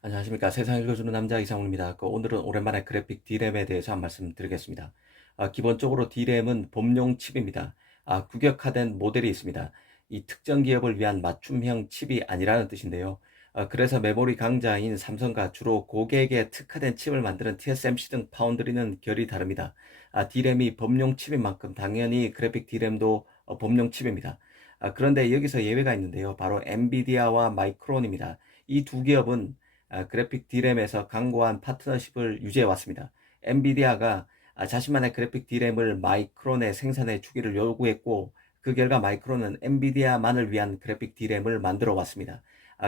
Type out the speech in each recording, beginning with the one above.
안녕하십니까. 세상 읽어주는 남자 이상훈입니다. 오늘은 오랜만에 그래픽 D램에 대해서 한 말씀 드리겠습니다. 기본적으로 D램은 범용 칩입니다. 규격화된 모델이 있습니다. 이 특정 기업을 위한 맞춤형 칩이 아니라는 뜻인데요. 그래서 메모리 강자인 삼성과 주로 고객에 특화된 칩을 만드는 TSMC 등 파운드리는 결이 다릅니다. D램이 범용 칩인 만큼 당연히 그래픽 D램도 범용 칩입니다. 그런데 여기서 예외가 있는데요. 바로 엔비디아와 마이크론입니다. 이 두 기업은 그래픽 D램에서 강고한 파트너십을 유지해 왔습니다. 엔비디아가 자신만의 그래픽 D램을 마이크론에 생산해 주기를 요구했고, 그 결과 마이크론은 엔비디아만을 위한 그래픽 D램을 만들어 왔습니다.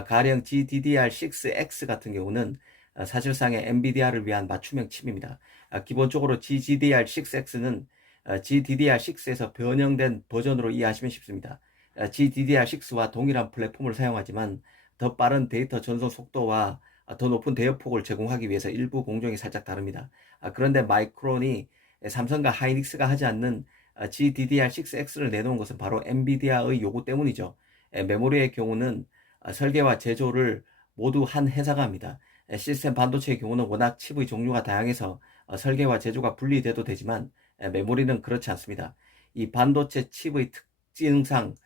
가령 GDDR6X 같은 경우는 사실상의 엔비디아를 위한 맞춤형 칩입니다. 기본적으로 GDDR6X는 GDDR6에서 변형된 버전으로 이해하시면 쉽습니다. GDDR6와 동일한 플랫폼을 사용하지만 더 빠른 데이터 전송 속도와 더 높은 대역폭을 제공하기 위해서 일부 공정이 살짝 다릅니다. 그런데 마이크론이 삼성과 하이닉스가 하지 않는 GDDR6X를 내놓은 것은 바로 엔비디아의 요구 때문이죠. 메모리의 경우는 설계와 제조를 모두 한 회사가 합니다. 시스템 반도체의 경우는 워낙 칩의 종류가 다양해서 설계와 제조가 분리돼도 되지만 메모리는 그렇지 않습니다. 이 반도체 칩의 특징상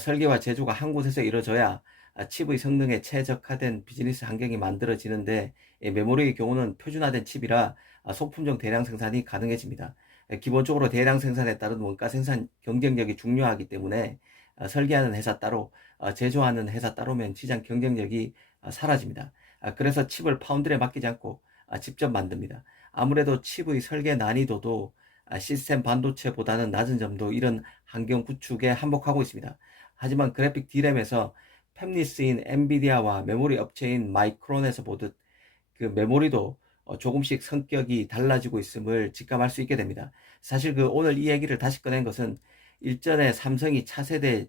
설계와 제조가 한 곳에서 이루어져야 칩의 성능에 최적화된 비즈니스 환경이 만들어지는데, 메모리의 경우는 표준화된 칩이라 소품종 대량 생산이 가능해집니다. 기본적으로 대량 생산에 따른 원가 생산 경쟁력이 중요하기 때문에 설계하는 회사 따로, 제조하는 회사 따로면 시장 경쟁력이 사라집니다. 그래서 칩을 파운드에 맡기지 않고 직접 만듭니다. 아무래도 칩의 설계 난이도도 시스템 반도체보다는 낮은 점도 이런 환경 구축에 한몫하고 있습니다. 하지만 그래픽 D램에서 팹리스인 엔비디아와 메모리 업체인 마이크론에서 보듯 그 메모리도 조금씩 성격이 달라지고 있음을 직감할 수 있게 됩니다. 사실 오늘 이 얘기를 다시 꺼낸 것은 일전에 삼성이 차세대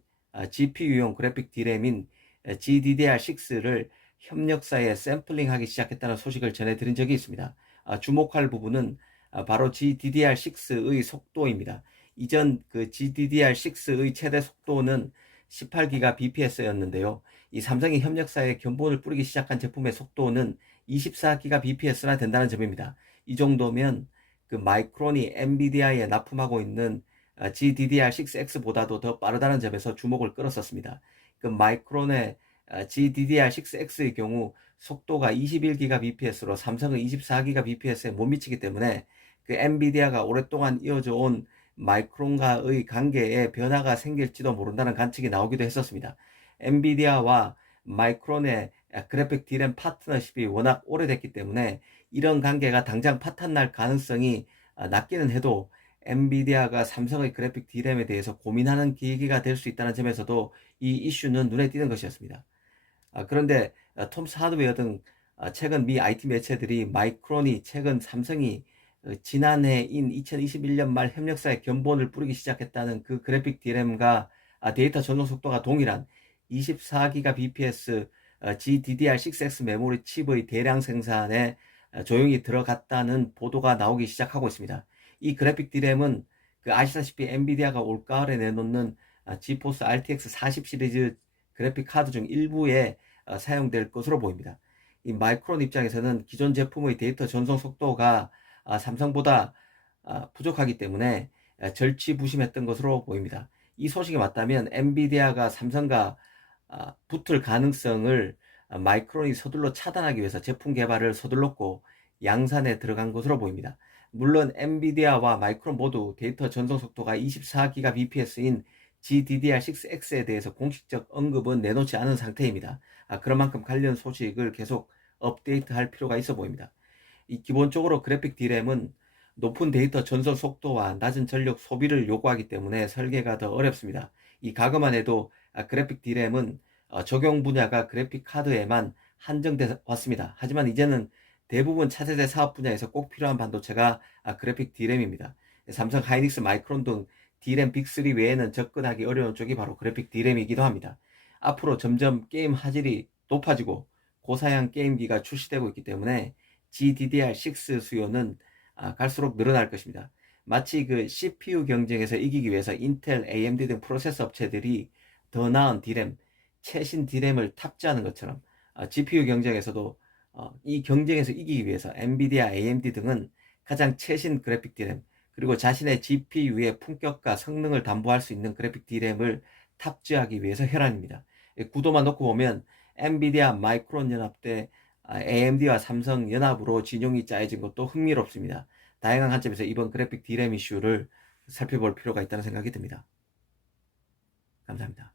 GPU용 그래픽 D램인 GDDR6를 협력사에 샘플링하기 시작했다는 소식을 전해드린 적이 있습니다. 주목할 부분은 바로 GDDR6의 속도입니다. 이전 그 GDDR6의 최대 속도는 18기가 bps였는데요. 이 삼성이 협력사에 견본을 뿌리기 시작한 제품의 속도는 24기가 bps나 된다는 점입니다. 이 정도면 그 마이크론이 엔비디아에 납품하고 있는 GDDR6X보다도 더 빠르다는 점에서 주목을 끌었었습니다. 그 마이크론의 GDDR6X의 경우 속도가 21기가 bps로 삼성의 24기가 bps에 못 미치기 때문에 그 엔비디아가 오랫동안 이어져 온 마이크론과의 관계에 변화가 생길지도 모른다는 관측이 나오기도 했었습니다. 엔비디아와 마이크론의 그래픽 D램 파트너십이 워낙 오래됐기 때문에 이런 관계가 당장 파탄날 가능성이 낮기는 해도 엔비디아가 삼성의 그래픽 D램에 대해서 고민하는 계기가 될 수 있다는 점에서도 이 이슈는 눈에 띄는 것이었습니다. 그런데 톰스 하드웨어 등 최근 미 IT 매체들이 마이크론이 최근 삼성이 지난해인 2021년 말 협력사에 견본을 뿌리기 시작했다는 그 그래픽 D램과 데이터 전송 속도가 동일한 24기가 bps GDDR6X 메모리 칩의 대량 생산에 조용히 들어갔다는 보도가 나오기 시작하고 있습니다. 이 그래픽 D램은 아시다시피 엔비디아가 올가을에 내놓는 지포스 RTX 40 시리즈 그래픽 카드 중 일부에 사용될 것으로 보입니다. 이 마이크론 입장에서는 기존 제품의 데이터 전송 속도가 삼성보다 부족하기 때문에 절치부심했던 것으로 보입니다. 이 소식이 맞다면 엔비디아가 삼성과 붙을 가능성을 마이크론이 서둘러 차단하기 위해서 제품 개발을 서둘렀고 양산에 들어간 것으로 보입니다. 물론 엔비디아와 마이크론 모두 데이터 전송 속도가 24기가 bps인 GDDR6X에 대해서 공식적 언급은 내놓지 않은 상태입니다. 그런 만큼 관련 소식을 계속 업데이트할 필요가 있어 보입니다. 이 기본적으로 그래픽 D램은 높은 데이터 전송 속도와 낮은 전력 소비를 요구하기 때문에 설계가 더 어렵습니다. 이 과거만 해도 그래픽 D램은 적용 분야가 그래픽 카드에만 한정돼 왔습니다. 하지만 이제는 대부분 차세대 사업 분야에서 꼭 필요한 반도체가 그래픽 D램입니다. 삼성, 하이닉스, 마이크론 등 D램 빅3 외에는 접근하기 어려운 쪽이 바로 그래픽 D램이기도 합니다. 앞으로 점점 게임 화질이 높아지고 고사양 게임기가 출시되고 있기 때문에 GDDR6 수요는 갈수록 늘어날 것입니다. 마치 CPU 경쟁에서 이기기 위해서 인텔, AMD 등 프로세서 업체들이 더 나은 D램, 최신 D램을 탑재하는 것처럼 GPU 경쟁에서도 이 경쟁에서 이기기 위해서 엔비디아, AMD 등은 가장 최신 그래픽 D램, 그리고 자신의 GPU의 품격과 성능을 담보할 수 있는 그래픽 D램을 탑재하기 위해서 혈안입니다. 구도만 놓고 보면 엔비디아 마이크론 연합 대 AMD와 삼성 연합으로 진영이 짜여진 것도 흥미롭습니다. 다양한 관점에서 이번 그래픽 D램 이슈를 살펴볼 필요가 있다는 생각이 듭니다. 감사합니다.